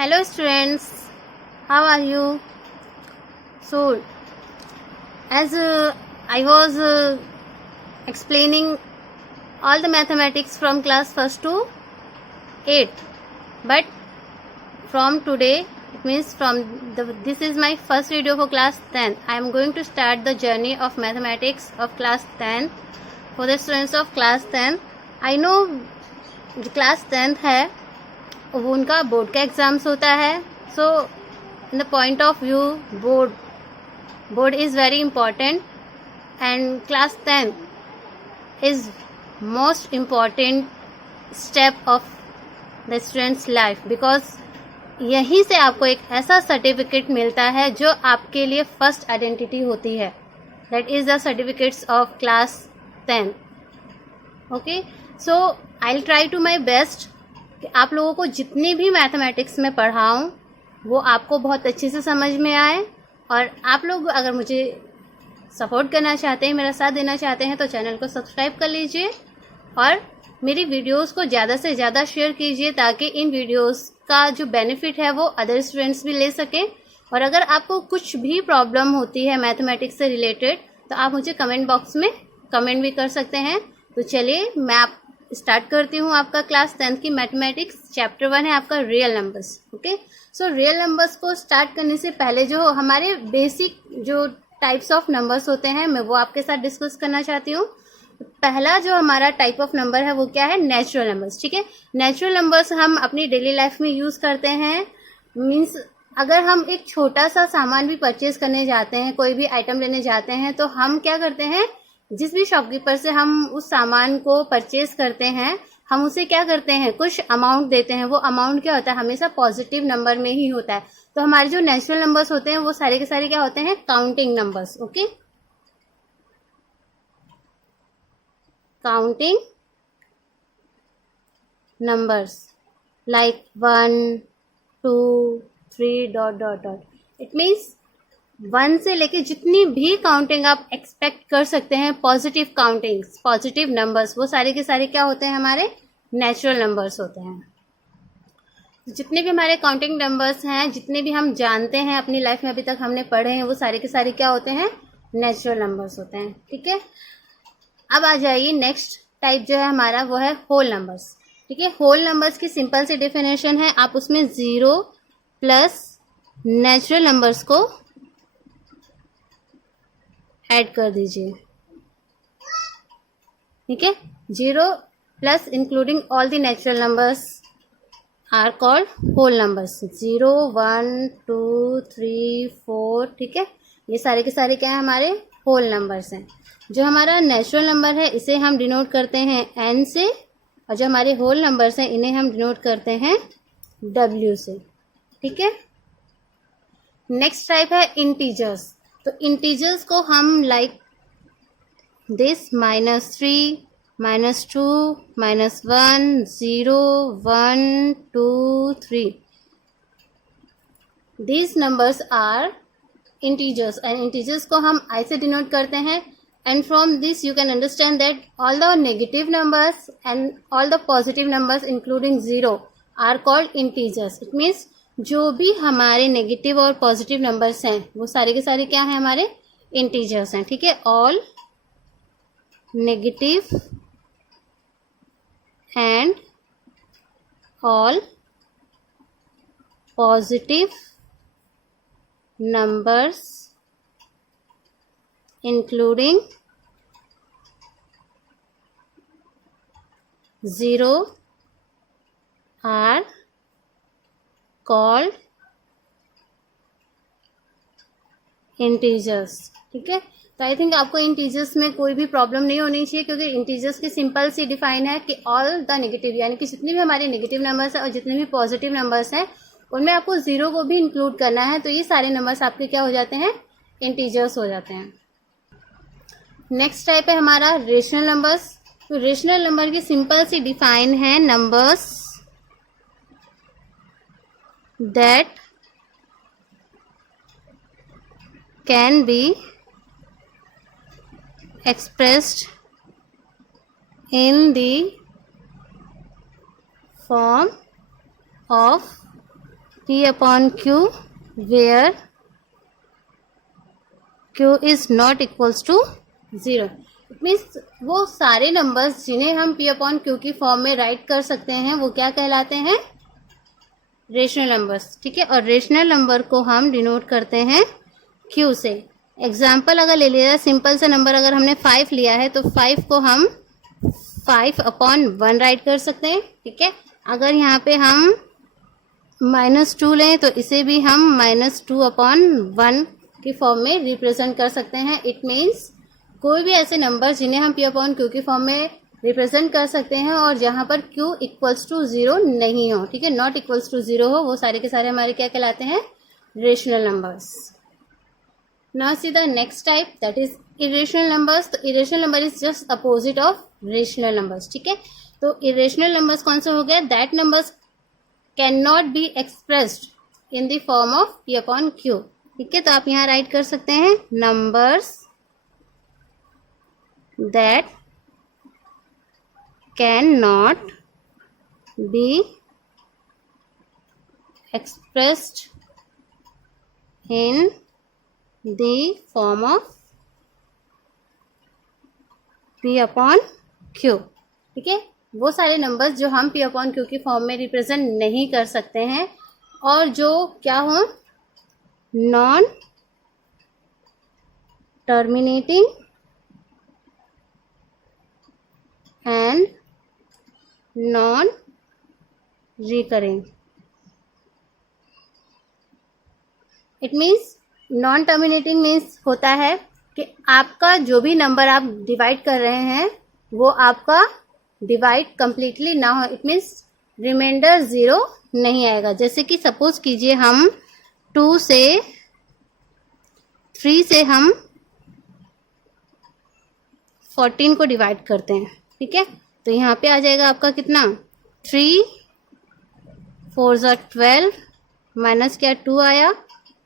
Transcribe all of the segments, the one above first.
Hello students, how are you? So, as I was explaining all the mathematics from class 1st to 8th, but from today, it means this is my first video for class 10. I am going to start the journey of mathematics of class 10 for the students of class 10. I know जो class 10th है वो उनका board का exams होता है. So in the point of view board is very important and class 10 is most important step of the students life, because यहीं से आपको एक ऐसा सर्टिफिकेट मिलता है जो आपके लिए फर्स्ट आइडेंटिटी होती है. That is the certificates of class 10. Okay, so I will try to my best कि आप लोगों को जितनी भी मैथमेटिक्स में पढ़ाऊँ वो आपको बहुत अच्छे से समझ में आए. और आप लोग अगर मुझे सपोर्ट करना चाहते हैं, मेरा साथ देना चाहते हैं, तो चैनल को सब्सक्राइब कर लीजिए और मेरी वीडियोस को ज़्यादा से ज़्यादा शेयर कीजिए ताकि इन वीडियोस का जो बेनिफिट है वो अदर स्टूडेंट्स भी ले सकें. और अगर आपको कुछ भी प्रॉब्लम होती है मैथमेटिक्स से रिलेटेड तो आप मुझे कमेंट बॉक्स में कमेंट भी कर सकते हैं. तो चलिए मैं आप स्टार्ट करती हूँ आपका क्लास 10th की मैथमेटिक्स. चैप्टर 1 है आपका real numbers. Okay, so real numbers को स्टार्ट करने से पहले जो हमारे बेसिक जो टाइप्स ऑफ नंबर्स होते हैं मैं वो आपके साथ डिस्कस करना चाहती हूँ. पहला जो हमारा टाइप ऑफ नंबर है वो क्या है? Natural numbers. ठीक है, नेचुरल नंबर्स हम अपनी डेली लाइफ में यूज़ करते हैं. मीन्स अगर हम एक छोटा सा सामान भी परचेज करने जाते हैं, कोई भी आइटम लेने जाते हैं, तो हम क्या करते हैं, जिस भी शॉपकीपर से हम उस सामान को परचेज करते हैं हम उसे क्या करते हैं, कुछ अमाउंट देते हैं. वो अमाउंट क्या होता है, हमेशा पॉजिटिव नंबर में ही होता है. तो हमारे जो नेचुरल नंबर्स होते हैं वो सारे के सारे क्या होते हैं, counting numbers. Okay, counting numbers like 1 2 3 dot dot dot. It means 1 से लेके जितनी भी काउंटिंग आप एक्सपेक्ट कर सकते हैं, पॉजिटिव काउंटिंग्स, पॉजिटिव नंबर्स, वो सारे के सारे क्या होते हैं, हमारे नेचुरल नंबर्स होते हैं. जितने भी हमारे काउंटिंग नंबर्स हैं, जितने भी हम जानते हैं अपनी लाइफ में अभी तक हमने पढ़े हैं, वो सारे के सारे क्या होते हैं, नेचुरल नंबर्स होते हैं. ठीक है, अब आ जाइए नेक्स्ट टाइप जो है हमारा वो है होल नंबर्स. ठीक है, होल नंबर्स की सिंपल सी डेफिनेशन है, आप उसमें 0 प्लस नेचुरल नंबर्स को ऐड कर दीजिए. ठीक है, 0 plus including all the natural numbers are called whole numbers. 0 1 2 3 4. ठीक है, ये सारे के सारे क्या है, हमारे होल नंबर्स हैं. जो हमारा नेचुरल नंबर है इसे हम डिनोट करते हैं n से, और जो हमारे होल नंबर्स हैं इन्हें हम डिनोट करते हैं w से. ठीक है, नेक्स्ट टाइप है इंटीजर्स. तो इंटीजर्स को हम like this -3 -2 -1 0 1 2 3. These numbers are integers and integers को हम I से denote करते हैं. And from this you can understand that all the negative numbers and all the positive numbers including 0 are called integers. It means जो भी हमारे negative और positive numbers हैं वो सारे के सारे क्या हैं, हमारे इंटीजर्स हैं. ठीक है, all negative and all positive numbers including 0 are called integers. ठीक है, तो आई थिंक आपको इंटीजर्स में कोई भी प्रॉब्लम नहीं होनी चाहिए, क्योंकि इंटीजर्स की सिंपल सी डिफाइन है कि ऑल द नेगेटिव, यानी कि जितने भी हमारे नेगेटिव नंबर्स हैं और जितने भी पॉजिटिव नंबर्स हैं उनमें आपको 0 को भी इंक्लूड करना है. तो ये सारे नंबर्स आपके क्या हो जाते हैं, इंटीजर्स हो जाते हैं. नेक्स्ट टाइप है हमारा रेशनल नंबर्स. तो रेशनल नंबर की सिंपल सी डिफाइन है, numbers that can be expressed in the form of P upon Q where Q is not equals to 0. It means वो सारे नंबर्स जिन्हें हम P अपॉन Q की फॉर्म में right कर सकते हैं वो क्या कहलाते हैं? Rational numbers. ठीक है, और रेशनल नंबर को हम डिनोट करते हैं Q से. एग्जाम्पल अगर ले लिया, सिंपल सा नंबर अगर हमने 5 लिया है तो 5 को हम 5 अपॉन 1 राइट कर सकते हैं. ठीक है, अगर यहाँ पे हम -2 लें तो इसे भी हम -2 अपॉन 1 की फॉर्म में रिप्रेजेंट कर सकते हैं. इट मीन्स कोई भी ऐसे नंबर जिन्हें हम P अपॉन Q की फॉर्म में रिप्रेजेंट कर सकते हैं और जहाँ पर Q इक्वल्स टू 0 नहीं हो. ठीक है, नॉट इक्वल्स टू 0 हो, वो सारे के सारे हमारे क्या कहलाते हैं? Rational numbers. Now see the next type, that is irrational numbers. तो irrational number is just opposite of rational numbers. ठीक है, तो इरेशनल नंबर्स कौन से हो गया? That numbers can not be expressed in the form of P upon Q. ठीक है, तो आप यहाँ राइट कर सकते हैं numbers that can not be expressed in the form of P upon Q. ठीक है, वो सारे नंबर्स जो हम P अपॉन Q की फॉर्म में रिप्रेजेंट नहीं कर सकते हैं और जो क्या हो? Non terminating and non recurring. It means non terminating means होता है कि आपका जो भी नंबर आप डिवाइड कर रहे हैं वो आपका डिवाइड कंप्लीटली ना हो. इट मीन्स रिमाइंडर 0 नहीं आएगा. जैसे कि सपोज कीजिए हम 2 से 3 से हम 14 को डिवाइड करते हैं. ठीक है, तो यहाँ पे आ जाएगा आपका कितना? 3 4 ज़ा 12 माइनस क्या 2 आया,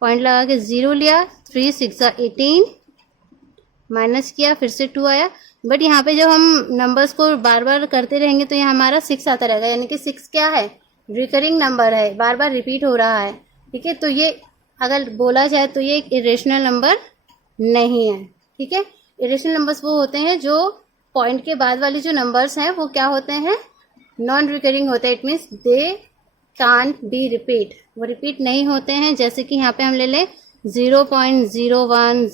पॉइंट लगा के 0 लिया, 3 6 ज़ा 18 माइनस किया, फिर से 2 आया. बट यहाँ पे जब हम नंबर्स को बार बार करते रहेंगे तो ये हमारा 6 आता रहेगा, यानी कि 6 क्या है? रिकरिंग नंबर है, बार बार रिपीट हो रहा है. ठीक है, तो ये अगर बोला जाए तो ये एक इरेशनल नंबर नहीं है. ठीक है, इरेशनल नंबर्स वो होते हैं जो पॉइंट के बाद वाली जो नंबर्स हैं वो क्या होते हैं? नॉन रिकरिंग होते हैं. It means they can't be repeat, वो रिपीट नहीं होते हैं. जैसे कि यहाँ पे हम ले लें 0.01 001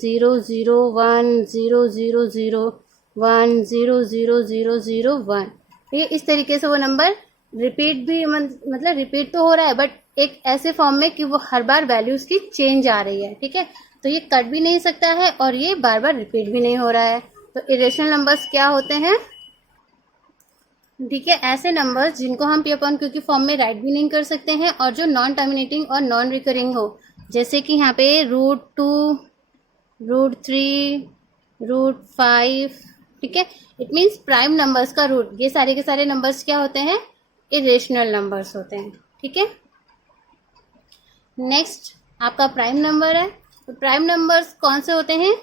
0001 00001. ये इस तरीके से वो नंबर रिपीट भी मतलब रिपीट तो हो रहा है बट एक ऐसे फॉर्म में कि वो हर बार वैल्यूज की चेंज आ रही है. ठीक है, तो ये कट भी नहीं सकता है और ये बार बार रिपीट भी नहीं हो रहा है. तो इरेशनल नंबर्स क्या होते हैं? ठीक है, ऐसे नंबर्स जिनको हम P अपॉन Q की फॉर्म में राइट भी नहीं कर सकते हैं और जो नॉन टर्मिनेटिंग और नॉन रिकरिंग हो. जैसे कि यहाँ पे √2 √3 √5. ठीक है, इट मीन्स प्राइम नंबर्स का रूट. ये सारे के सारे नंबर्स क्या होते हैं? इरेशनल नंबर्स होते हैं. ठीक है, नेक्स्ट आपका प्राइम नंबर है. तो प्राइम नंबर्स कौन से होते हैं?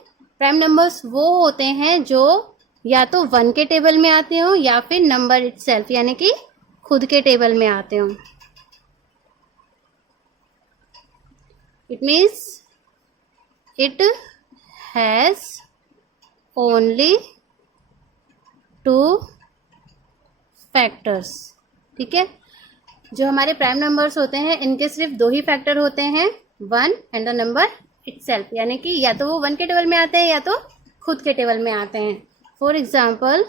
प्राइम नंबर्स वो होते हैं जो या तो 1 के टेबल में आते हो या फिर नंबर इटसेल्फ यानी कि खुद के टेबल में आते हो. It means it has only 2 factors. ठीक है, जो हमारे प्राइम नंबर्स होते हैं इनके सिर्फ 2 ही फैक्टर होते हैं, 1 एंड द नंबर इटसेल्फ. यानी कि या तो वो 1 के टेबल में आते हैं या तो खुद के टेबल में आते हैं. For example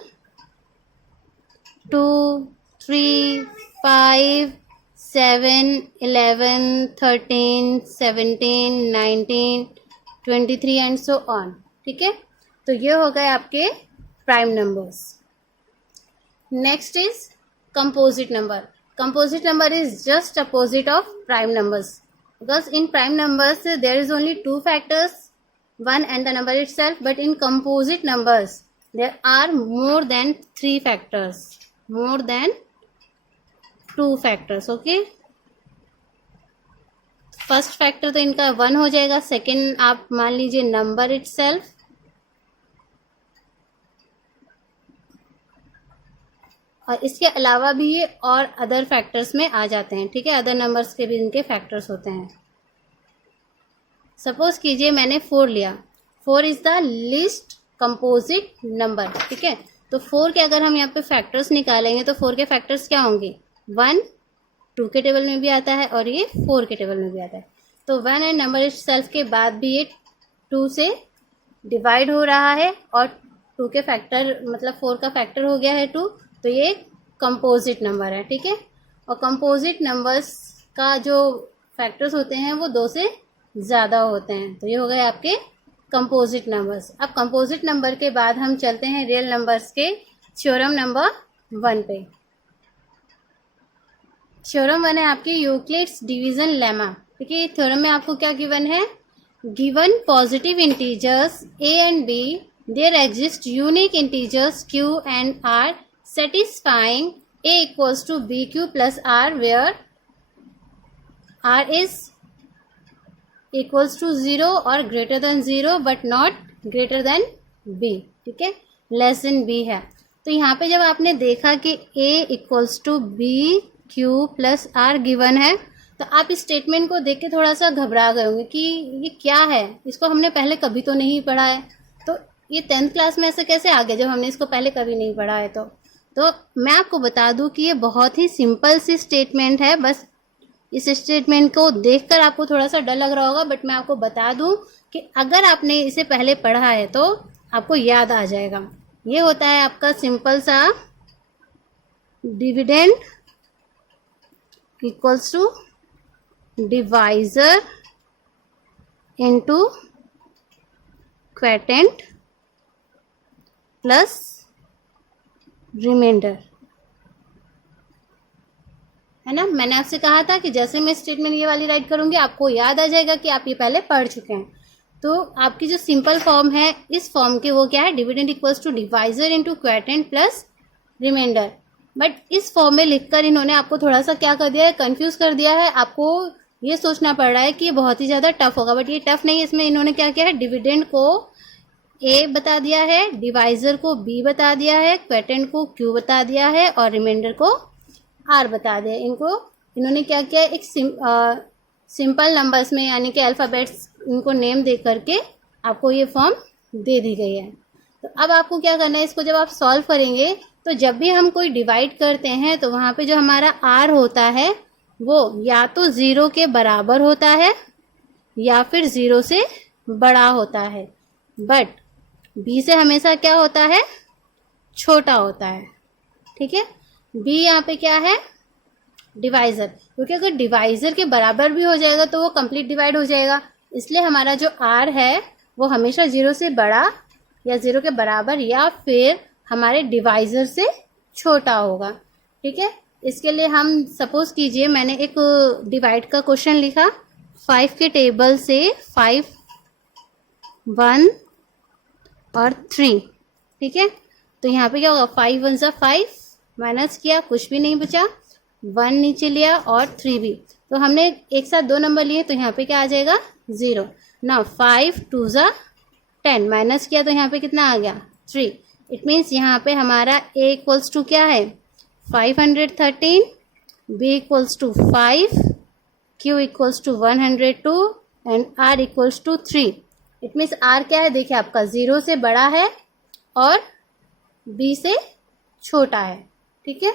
2 3 5 7 11 13 17 19 23 and so on. ठीक है, तो ये हो गए आपके prime numbers. Next is composite number. Composite number is just opposite of prime numbers because in prime numbers there is only 2 factors, 1 and the number itself, but in composite numbers there are more than 3 factors, more than 2 factors. Okay, first factor तो इनका 1 हो जाएगा. Second आप मान लीजिए number itself और इसके अलावा भी ये और अदर फैक्टर्स में आ जाते हैं, ठीक है, अदर नंबर्स के भी इनके फैक्टर्स होते हैं। सपोज कीजिए मैंने 4 लिया, 4 is the least composite number, ठीक है। तो 4 के अगर हम यहाँ पे फैक्टर्स निकालेंगे तो 4 के फैक्टर्स क्या होंगे, 1 2 के टेबल में भी आता है और ये 4 के टेबल में भी आता है। तो 1 एंड नंबर इटसेल्फ के बाद भी ये 2 से डिवाइड हो रहा है और 2 के फैक्टर मतलब 4 का फैक्टर हो गया है 2, तो ये कंपोजिट नंबर है, ठीक है। और कंपोजिट नंबर्स का जो फैक्टर्स होते हैं वो 2 से ज़्यादा होते हैं, तो ये हो गए आपके कंपोजिट नंबर्स। अब कंपोजिट नंबर के बाद हम चलते हैं रियल नंबर्स के थ्योरम नंबर 1 पे। थ्योरम 1 है आपकी यूक्लिड्स डिवीजन लेमा, ठीक है। थ्योरम में आपको क्या गिवन है, given positive integers a and b, there exist unique integers q and r satisfying a equals to bq plus r where r is equals to 0 or greater than 0 but not greater than b, ठीक है, less than b है। तो यहाँ पे जब आपने देखा कि a equals to B Q plus R given है, तो आप इस स्टेटमेंट को देख के थोड़ा सा घबरा गए होंगे कि ये क्या है, इसको हमने पहले कभी तो नहीं पढ़ा है, तो ये 10th क्लास में ऐसे कैसे आ गया जब हमने इसको पहले कभी नहीं पढ़ा है। तो मैं आपको बता दूं कि ये बहुत ही सिंपल सी स्टेटमेंट है। बस इस स्टेटमेंट को देखकर आपको थोड़ा सा डर लग रहा होगा, बट मैं आपको बता दूं कि अगर आपने इसे पहले पढ़ा है तो आपको याद आ जाएगा। ये होता है आपका सिंपल सा dividend equals to divisor into quotient plus remainder, है ना। मैंने आपसे कहा था कि जैसे मैं स्टेटमेंट ये वाली राइट करूंगी आपको याद आ जाएगा कि आप ये पहले पढ़ चुके हैं। तो आपकी जो सिंपल फॉर्म है इस फॉर्म के वो क्या है, dividend equals to divisor into quotient plus remainder. But इस फॉर्म में लिखकर इन्होंने आपको थोड़ा सा क्या कर दिया है, कंफ्यूज कर दिया है। आपको ये सोचना पड़ रहा है कि ये बहुत ही ज़्यादा टफ होगा, बट ये टफ नहीं है। इसमें इन्होंने क्या किया है, डिविडेंड को ए बता दिया है, डिवाइजर को बी बता दिया है, क्वोटिएंट को क्यू बता दिया है और रिमाइंडर को आर बता दिया। इनको इन्होंने क्या किया, एक सिंपल नंबर्स में यानी कि अल्फ़ाबेट्स इनको नेम दे करके आपको ये फॉर्म दे दी गई है। तो अब आपको क्या करना है, इसको जब आप सॉल्व करेंगे तो जब भी हम कोई डिवाइड करते हैं तो वहाँ पे जो हमारा आर होता है वो या तो 0 के बराबर होता है या फिर 0 से बड़ा होता है, बट बी से हमेशा क्या होता है, छोटा होता है, ठीक है। बी यहाँ पे क्या है, डिवाइजर, क्योंकि अगर डिवाइजर के बराबर भी हो जाएगा तो वो कंप्लीट डिवाइड हो जाएगा। इसलिए हमारा जो आर है वो हमेशा 0 से बड़ा या 0 के बराबर या फिर हमारे डिवाइजर से छोटा होगा, ठीक है। इसके लिए हम सपोज कीजिए मैंने एक डिवाइड का क्वेश्चन लिखा, 5 के टेबल से 5, 1 और 3, ठीक है। तो यहाँ पे क्या होगा, 5 1 सा 5, माइनस किया, कुछ भी नहीं बचा, 1 नीचे लिया और 3 भी। तो हमने एक साथ 2 नंबर लिए तो यहाँ पे क्या आ जाएगा, 0। ना 5 2 ज़ा 10, माइनस किया तो यहाँ पे कितना आ गया, 3। इट मीन्स यहाँ पे हमारा a इक्वल्स टू क्या है, 513, b equals to 5, q equals to 102 and r equals to 3। It means r क्या है, देखिए आपका 0 से बड़ा है और b से छोटा है, ठीक है।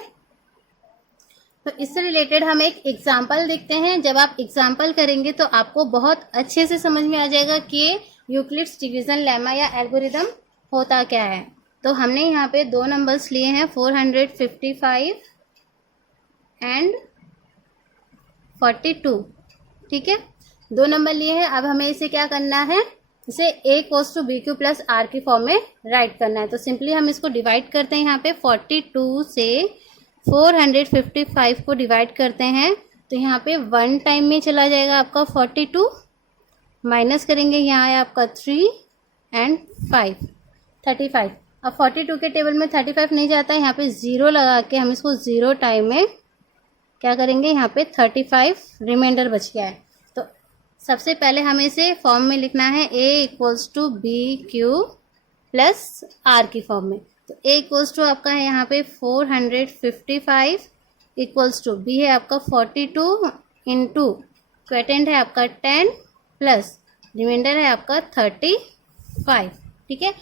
तो इससे रिलेटेड हम एक एग्जाम्पल देखते हैं। जब आप एग्जाम्पल करेंगे तो आपको बहुत अच्छे से समझ में आ जाएगा कि यूक्लिड्स डिवीजन लेमा या एल्गोरिदम होता क्या है। तो हमने यहाँ पे 2 नंबर्स लिए हैं, 455 एंड 42, ठीक है। 2 नंबर लिए हैं। अब हमें इसे क्या करना है, इसे a equals to B Q plus R की फॉर्म में राइट करना है। तो सिंपली हम इसको डिवाइड करते हैं, यहाँ पे 42 से 455 को डिवाइड करते हैं तो यहाँ पे 1 टाइम में चला जाएगा आपका 42, माइनस करेंगे, यहाँ है आपका 3 एंड 5, 35। अब 42 के टेबल में 35 नहीं जाता है, यहाँ पे 0 लगा के हम इसको 0 टाइम में क्या करेंगे, यहाँ पे 35 रिमाइंडर बच गया है। तो सबसे पहले हमें इसे फॉर्म में लिखना है, a equals to B Q plus R की फॉर्म में। तो A इक्वल्स टू आपका है यहाँ पे 455 इक्वल्स टू B है आपका 42 इंटू क्वेटेंट है आपका 10 प्लस रिमाइंडर है आपका 35। ठीक है,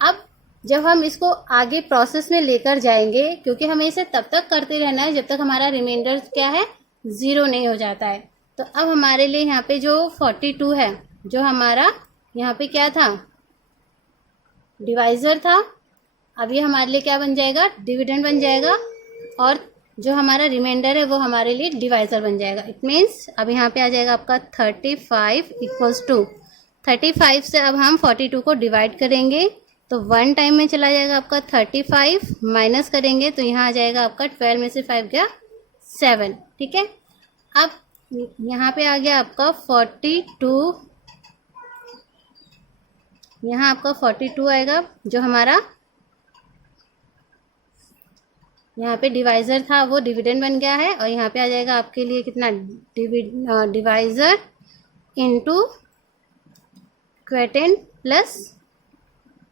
अब जब हम इसको आगे प्रोसेस में लेकर जाएंगे, क्योंकि हमें इसे तब तक करते रहना है जब तक हमारा रिमाइंडर क्या है 0 नहीं हो जाता है। तो अब हमारे लिए यहाँ पे जो 42 है, जो हमारा यहाँ पे क्या था, डिवाइजर था, अब ये हमारे लिए क्या बन जाएगा, डिविडेंड बन जाएगा, और जो हमारा रिमाइंडर है वो हमारे लिए डिवाइजर बन जाएगा। इट मीन्स अब यहाँ पे आ जाएगा आपका 35 इक्वल्स टू 35 से अब हम 42 को डिवाइड करेंगे तो 1 टाइम में चला जाएगा आपका 35, माइनस करेंगे तो यहाँ आ जाएगा आपका 12 में से 5 गया 7। ठीक है, अब यहाँ पे आ गया आपका 42, यहाँ आपका 42 आएगा, जो हमारा यहाँ पे डिवाइजर था वो डिविडेंड बन गया है, और यहाँ पे आ जाएगा आपके लिए कितना, divisor into quotient plus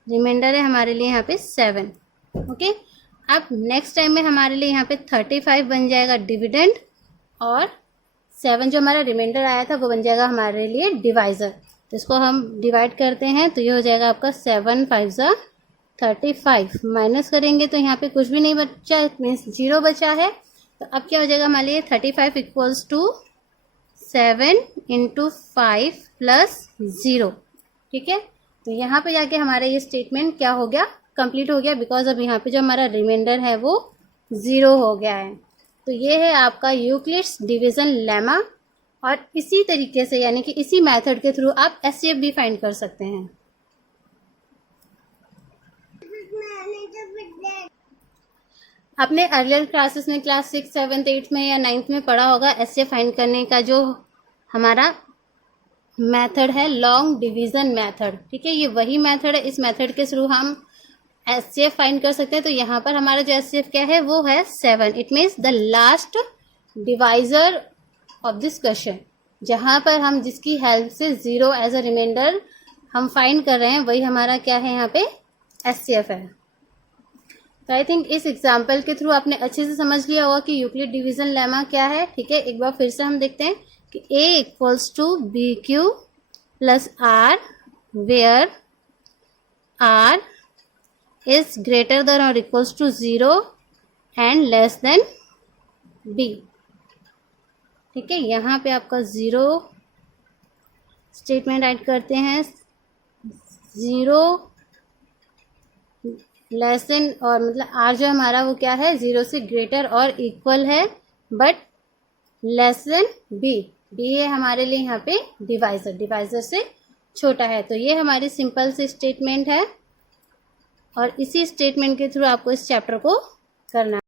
remainder है हमारे लिए यहाँ पे 7। ओके, अब नेक्स्ट टाइम में हमारे लिए यहाँ पे 35 बन जाएगा डिविडेंड, और 7 जो हमारा रिमाइंडर आया था वो बन जाएगा हमारे लिए डिवाइजर। तो इसको हम डिवाइड करते हैं तो ये हो जाएगा आपका 7 5 ज़ा 35, माइनस करेंगे तो यहाँ पे कुछ भी नहीं बचा, मीन्स 0 बचा है। तो अब क्या हो जाएगा हमारे लिए 35 इक्वल्स टू 7 इंटू 5 प्लस 0। ठीक है, तो यहाँ पे जाके हमारा ये स्टेटमेंट क्या हो गया, कंप्लीट हो गया, बिकॉज अब यहाँ पे जो हमारा रिमाइंडर है वो 0 हो गया है। तो ये है आपका यूक्लिड्स डिवीजन लेमा, और इसी तरीके से यानी कि इसी मेथड के थ्रू आप एचसीएफ भी फाइंड कर सकते हैं। आपने अर्लियर क्लासेस में क्लास 6, 7, 8 में या 9th में पढ़ा होगा एचसीएफ फाइंड करने का जो हमारा मेथड है, लॉन्ग डिवीजन मेथड। ठीक है, ये वही मेथड है, इस मेथड के थ्रू हम एचसीएफ फाइंड कर सकते हैं। तो यहाँ पर हमारा जो एचसीएफ क्या है वो है 7। It means the last divisor of this question, जहाँ पर हम जिसकी हेल्प से 0 एज अ रिमाइंडर हम फाइंड कर रहे हैं वही हमारा क्या है यहाँ पे एचसीएफ है। तो आई थिंक इस एग्जाम्पल के थ्रू आपने अच्छे से समझ लिया होगा कि यूक्लिड डिवीजन लेमा क्या है। ठीक है, एक बार फिर से हम देखते हैं कि A equals to B Q plus R where R is greater than और equals to 0 and less than B। ठीक है, यहाँ पे आपका 0 स्टेटमेंट ऐड करते हैं, 0 लेस देन, और मतलब आर जो हमारा वो क्या है 0 से ग्रेटर और इक्वल है but less than B. B है हमारे लिए यहाँ पे डिवाइजर, डिवाइजर से छोटा है। तो ये हमारी सिंपल सी स्टेटमेंट है, और इसी स्टेटमेंट के थ्रू आपको इस चैप्टर को करना है।